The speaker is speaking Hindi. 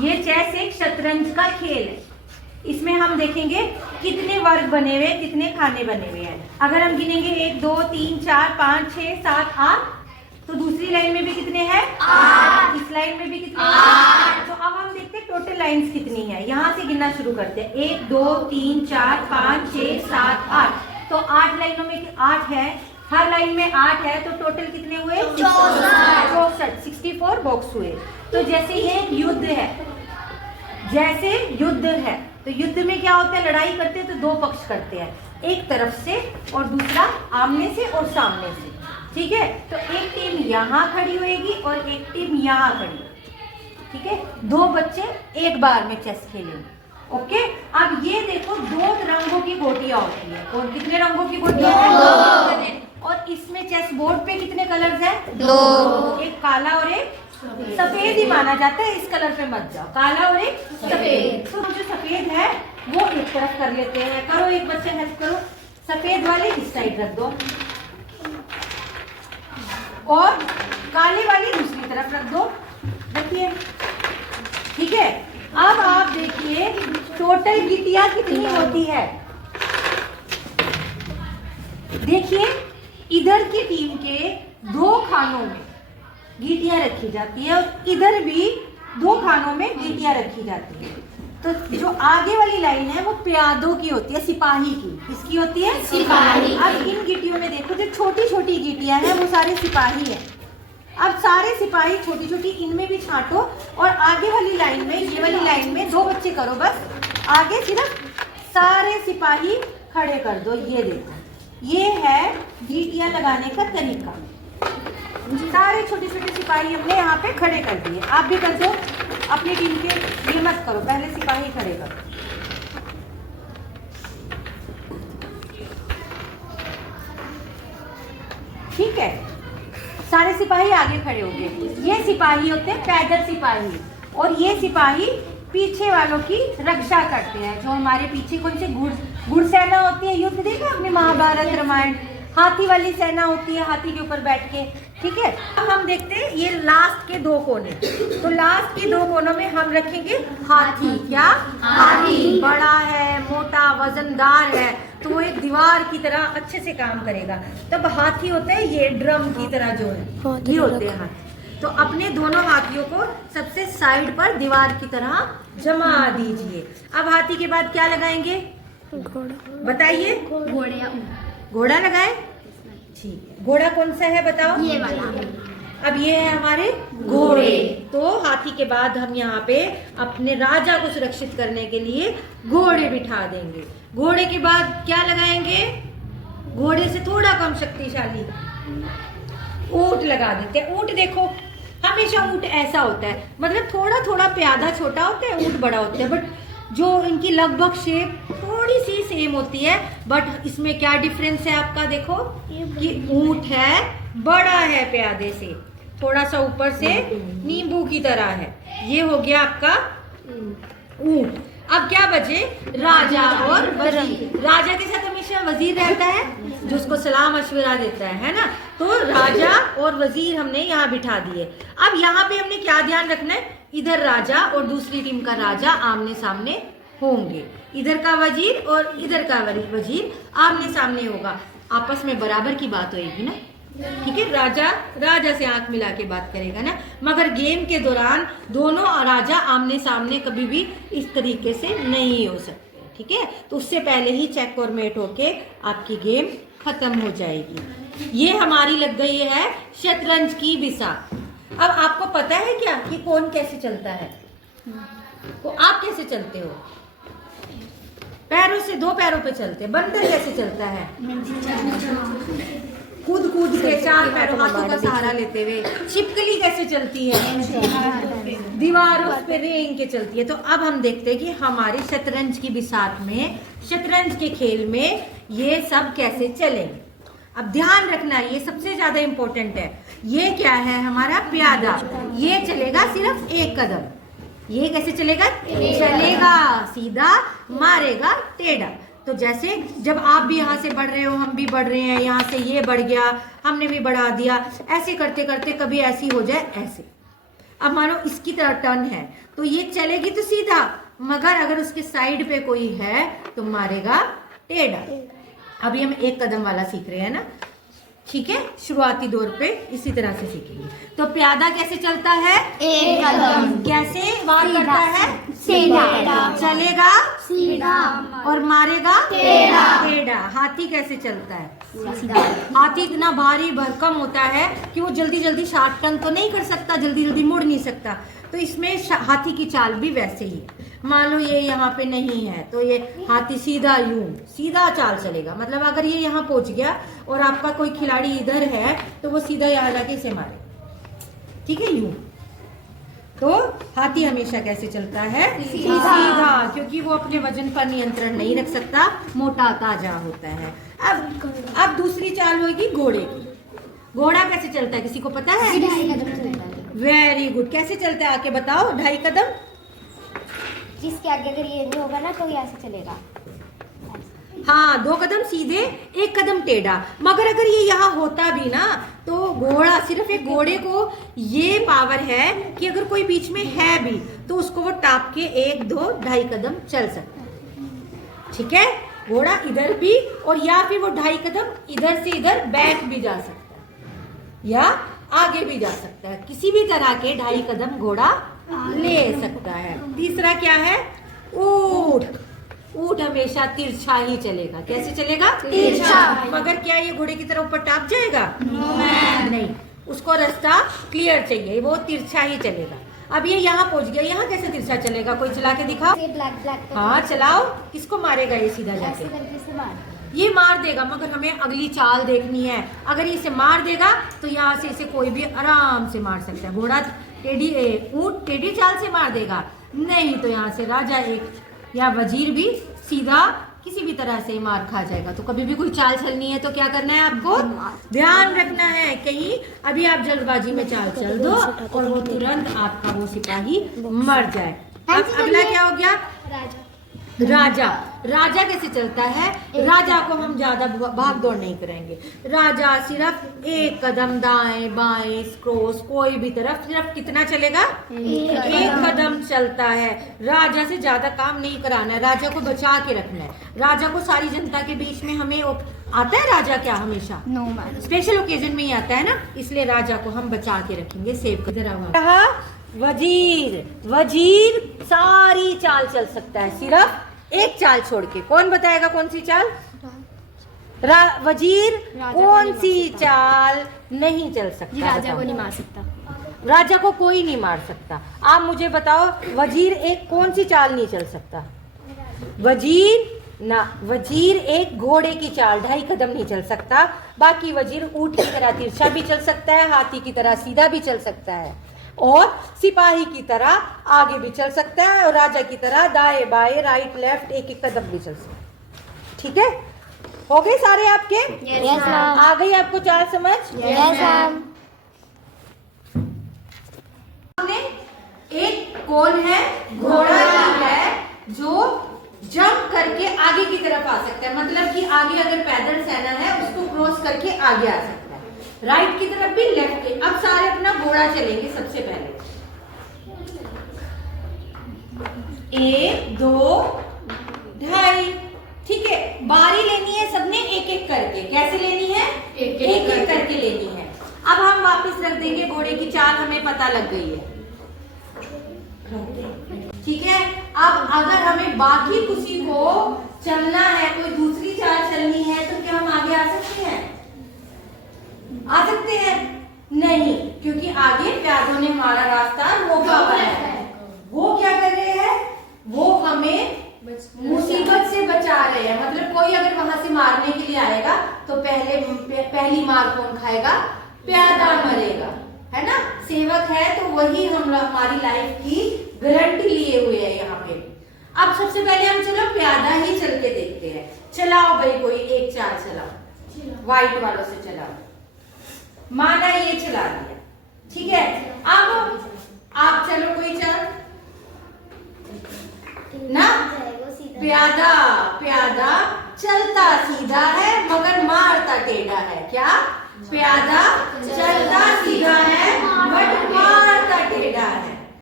ये चेस एक शतरंज का खेल है। इसमें हम देखेंगे कितने वर्ग बने हुए, कितने खाने बने हुए हैं। अगर हम गिनेंगे 1 2 3 4 5 6 7 8, तो दूसरी लाइन में भी कितने हैं 8, इस लाइन में भी कितने 8। तो अब हम देखते हैं टोटल लाइंस कितनी है। यहाँ से गिनना शुरू करते हैं 1 2 3 4 5 6 7 8। तो 8 लाइनों में 8 है, हर लाइन में 8 है, तो टोटल कितने हुए 64, 64 बॉक्स हुए। तो जैसे ये युद्ध है, जैसे युद्ध है, तो युद्ध में क्या होता है, लड़ाई करते हैं तो दो पक्ष करते हैं, एक तरफ से और दूसरा आमने से और सामने से। ठीक है, तो एक टीम यहाँ खड़ी होएगी और एक टीम यहाँ खड़ी। ठीक है, दो बच्चे एक बार में चेस खेलेंगे। ओके, अब ये देखो 2 रंगों की गोटियां होती है। और कितने रंगों की गोटियां हैं? 2। और इसमें चेस बोर्ड पे कितने कलर्स हैं? 2। एक काला और एक सफेद ही माना जाता है, इस कलर पे मत जाओ, काला और एक सफेद। तो जो सफेद है वो एक तरफ कर लेते हैं। करो, एक बच्चे हेल्प करो, सफेद वाले इस साइड रख दो और काले वाली दूसरी तरफ रख दो। देखिए, ठीक है। अब आप देखिए टोटल गीटियां कितनी होती है। देखिए, इधर की टीम के 2 खानों में गीटियां रखी जाती है और इधर भी 2 खानों में गीटियां रखी जाती है। तो जो आगे वाली लाइन है वो प्यादों की होती है, सिपाही की। किसकी होती है? सिपाही। अब इन गीटियों में देखो जो छोटी छोटी गीटियां हैं वो सारे सिपाही है। अब सारे सिपाही छोटी छोटी इनमें भी छांटो और आगे वाली लाइन में, ये वाली लाइन में 2 बच्चे करो बस, आगे सिर्फ सारे सिपाही खड़े कर दो। ये देखो, ये है गीटियां लगाने का तरीका। सारे छोटे छोटे सिपाही हमने यहाँ पे खड़े कर दिए। आप भी कर दो अपनी टीम के, ये मत करो, पहले सिपाही खड़े करो। ठीक है, सारे सिपाही आगे खड़े हो गए। ये सिपाही होते हैं पैदल सिपाही, और ये सिपाही पीछे वालों की रक्षा करते हैं। जो हमारे पीछे कौन से घुड़ सेना होती है, युद्ध देखा आपने महाभारत रामायण, हाथी वाली सेना होती है, हाथी के ऊपर बैठ के। ठीक है, अब हम देखते हैं ये लास्ट के 2 कोने। तो लास्ट के 2 कोनों में हम रखेंगे हाथी। क्या? हाथी। बड़ा है, मोटा, वजनदार है, तो वो एक दीवार की तरह अच्छे से काम करेगा। तब हाथी होते हैं ये ड्रम की तरह जो है, ये होते हैं हाथी। तो अपने दोनों हाथियों को सबसे साइड पर दीवार की तरह जमा दीजिए। अब हाथी के बाद क्या लगाएंगे बताइए? घोड़ा लगाए। ठीक है, घोड़ा कौन सा है बताओ? ये वाला। अब ये है हमारे घोड़े। तो हाथी के बाद हम यहाँ पे अपने राजा को सुरक्षित करने के लिए घोड़े बिठा देंगे। घोड़े के बाद क्या लगाएंगे? घोड़े से थोड़ा कम शक्तिशाली ऊंट लगा देते हैं। ऊंट देखो, हमेशा ऊंट ऐसा होता है, मतलब थोड़ा थोड़ा प्यादा छोटा होता है, ऊंट बड़ा होता है, बट जो इनकी लगभग शेप थोड़ी सी सेम होती है। बट इसमें क्या डिफरेंस है आपका? देखो कि ऊंट है बड़ा है प्यादे से, थोड़ा सा ऊपर से नींबू की तरह है। ये हो गया आपका ऊंट। अब क्या बचे? राजा और वजीर। राजा के साथ हमेशा वजीर रहता है जो उसको सलाह मशवरा देता है ना। तो राजा और वजीर हमने यहाँ बिठा दिए। अब यहाँ पे हमने क्या ध्यान रखना है? इधर राजा और दूसरी टीम का राजा आमने सामने होंगे, इधर का वजीर और इधर का वजीर आमने सामने होगा। आपस में बराबर की बात होगी ना। ठीक है, राजा से आंख मिला के बात करेगा ना। मगर गेम के दौरान दोनों राजा आमने सामने कभी भी इस तरीके से नहीं हो सकते। ठीक है, तो उससे पहले ही चेक और मेट होके आपकी गेम खत्म हो जाएगी। ये हमारी लग गई है शतरंज की बिसात। अब आपको पता है क्या कि कौन कैसे चलता है? तो आप कैसे चलते हो? पैरों से, 2 पैरों पे चलते। बंदर कैसे चलता है? कूद कूद के 4 पैरों, हाथों का सहारा लेते हुए। छिपकली कैसे चलती है? दीवारों पे रेंग के चलती है। तो अब हम देखते हैं कि हमारी शतरंज की बिसात में, शतरंज के खेल में ये सब कैसे चलेंगे। अब ध्यान रखना, ये सबसे ज्यादा इंपॉर्टेंट है। ये क्या है? हमारा प्यादा। ये चलेगा सिर्फ 1 कदम। ये कैसे चलेगा? चलेगा सीधा, मारेगा टेढ़ा। तो जैसे जब आप भी यहाँ से बढ़ रहे हो, हम भी बढ़ रहे हैं, यहाँ से ये बढ़ गया, हमने भी बढ़ा दिया, ऐसे करते करते कभी ऐसी हो जाए ऐसे, अब मानो इसकी तरह टर्न है तो ये चलेगी तो सीधा, मगर अगर उसके साइड पे कोई है तो मारेगा टेढ़ा। अभी हम एक कदम वाला सीख रहे हैं ना, ठीक है, शुरुआती दौर पे इसी तरह से सीखेंगे। तो प्यादा कैसे चलता है? एक कदम। कैसे वार करता है? सीधा। चलेगा सीधा और मारेगा टेढ़ा। टेढ़ा। हाथी कैसे चलता है? सीधा। हाथी इतना भारी भरकम होता है कि वो जल्दी जल्दी शार्ट टर्न तो नहीं कर सकता, जल्दी जल्दी मुड़ नहीं सकता, तो इसमें हाथी की चाल भी वैसे ही। मान लो ये यहाँ पे नहीं है तो ये हाथी सीधा यूं सीधा चाल चलेगा, मतलब अगर ये यहाँ पहुंच गया और आपका कोई खिलाड़ी इधर है तो वो सीधा यहाँ जाके इसे मारे, ठीक है, यूं। तो हाथी हमेशा कैसे चलता है? सीधा, क्योंकि वो अपने वजन पर नियंत्रण नहीं रख सकता, मोटा ताजा होता है। अब दूसरी चाल होगी घोड़े की। घोड़ा कैसे चलता है, किसी को पता है? Very good. कैसे चलता है आके बताओ? 2.5 कदम। जिसके आगे अगर ये नहीं होगा ना तो ये ऐसे चलेगा। हाँ, 2 कदम सीधे, 1 कदम टेढ़ा। मगर अगर ये यहाँ होता भी ना तो घोड़ा, सिर्फ एक घोड़े को ये पावर है कि अगर कोई बीच में है भी तो उसको वो टाप के 1, 2, 2.5 कदम चल सकता है, ठीक है। घोड़ा इधर भी, और या फिर वो 2.5 कदम इधर से इधर बैक भी जा सकता है या आगे भी जा सकता है, किसी भी तरह के 2.5 कदम घोड़ा ले सकता है। तीसरा क्या है? ऊंट। ऊंट हमेशा तिरछा ही चलेगा। कैसे चलेगा? तिरछा। मगर क्या ये घोड़े की तरह ऊपर टाप जाएगा? नहीं, उसको रास्ता क्लियर चाहिए, वो तिरछा ही चलेगा। अब ये यहाँ पहुंच गया, यहाँ कैसे तिरछा चलेगा? कोई चला के दिखाओ। ब्लैक हाँ चलाओ। किसको मारेगा ये सीधा जाके? ये मार देगा, मगर हमें अगली चाल देखनी है। अगर ये इसे मार देगा तो यहाँ से इसे कोई भी आराम से मार सकता है। घोड़ा ऊंट टेढ़ी चाल से मार देगा, नहीं तो यहाँ से राजा एक या वजीर भी सीधा किसी भी तरह से मार खा जाएगा। तो कभी भी कोई चाल चलनी है तो क्या करना है आपको? ध्यान रखना है, कहीं अभी आप जल्दबाजी में चाल चल दो और वो तुरंत आपका वो सिपाही मर जाए। अब अगला क्या हो गया? राजा। राजा कैसे चलता है? राजा को हम ज्यादा भाग दौड़ नहीं करेंगे। राजा सिर्फ 1 कदम दाएं बाएं क्रॉस कोई भी तरफ, सिर्फ कितना चलेगा? 1 कदम चलता है। राजा से ज्यादा काम नहीं कराना है, राजा को बचा के रखना है। राजा को सारी जनता के बीच में हमें आता है राजा क्या? हमेशा स्पेशल ओकेजन में ही आता है ना, इसलिए राजा को हम बचा के रखेंगे, सेव कर। वजीर। वजीर सारी चाल चल सकता है, सिर्फ एक चाल छोड़ के। कौन बताएगा कौन सी चाल? वजीर कौन सी चाल नहीं चल सकता? राजा को नहीं मार सकता। राजा को कोई नहीं मार सकता। आप मुझे बताओ, वजीर एक कौन सी चाल नहीं चल सकता? वजीर एक घोड़े की चाल 2.5 कदम नहीं चल सकता। बाकी वजीर ऊंट की तरह तिरछा भी चल सकता है, हाथी की तरह सीधा भी चल सकता है, और सिपाही की तरह आगे भी चल सकता है, और राजा की तरह दाएं बाएं राइट लेफ्ट 1-1 कदम भी चल सकता है, ठीक है। हो गए सारे आपके? Yes, ma'am. आ गई आपको चाल समझ? Yes, ma'am. एक कौन है? घोड़ा ही है जो जंप करके आगे की तरफ आ सकता है, मतलब कि आगे अगर पैदल सेना है उसको क्रॉस करके आगे आ सकता है, राइट की तरफ भी लेफ्ट के। अब सारे अपना घोड़ा चलेंगे। सबसे पहले 1 2 2.5, ठीक है। बारी लेनी है सबने एक एक करके। कैसे लेनी है? एक एक करके लेनी है। अब हम वापस रख देंगे, घोड़े की चाल हमें पता लग गई है, ठीक है। अब अगर हमें बाकी किसी को चलना है, कोई दूसरी चाल चलनी है, तो क्या हम आगे आ सकते हैं? आ सकते हैं? नहीं, क्योंकि आगे प्यादों ने हमारा रास्ता रोका हुआ है। वो क्या कर रहे हैं? वो हमें मुसीबत से बचा रहे हैं। मतलब कोई अगर वहां से मारने के लिए आएगा तो पहली मार कौन खाएगा? प्यादा मरेगा, है ना। सेवक है तो वही हम हमारी लाइफ की गारंटी लिए हुए है यहाँ पे। अब सबसे पहले हम चलो प्यादा ही चल के देखते हैं। चलाओ भाई, कोई एक चाल चलाओ, व्हाइट वालों से चलाओ। माना ये चला दिया, ठीक है। अब आप चलो कोई चाल ना। प्यादा प्यादा चलता सीधा है मगर मारता टेढ़ा है। क्या? प्यादा चलता सीधा है बट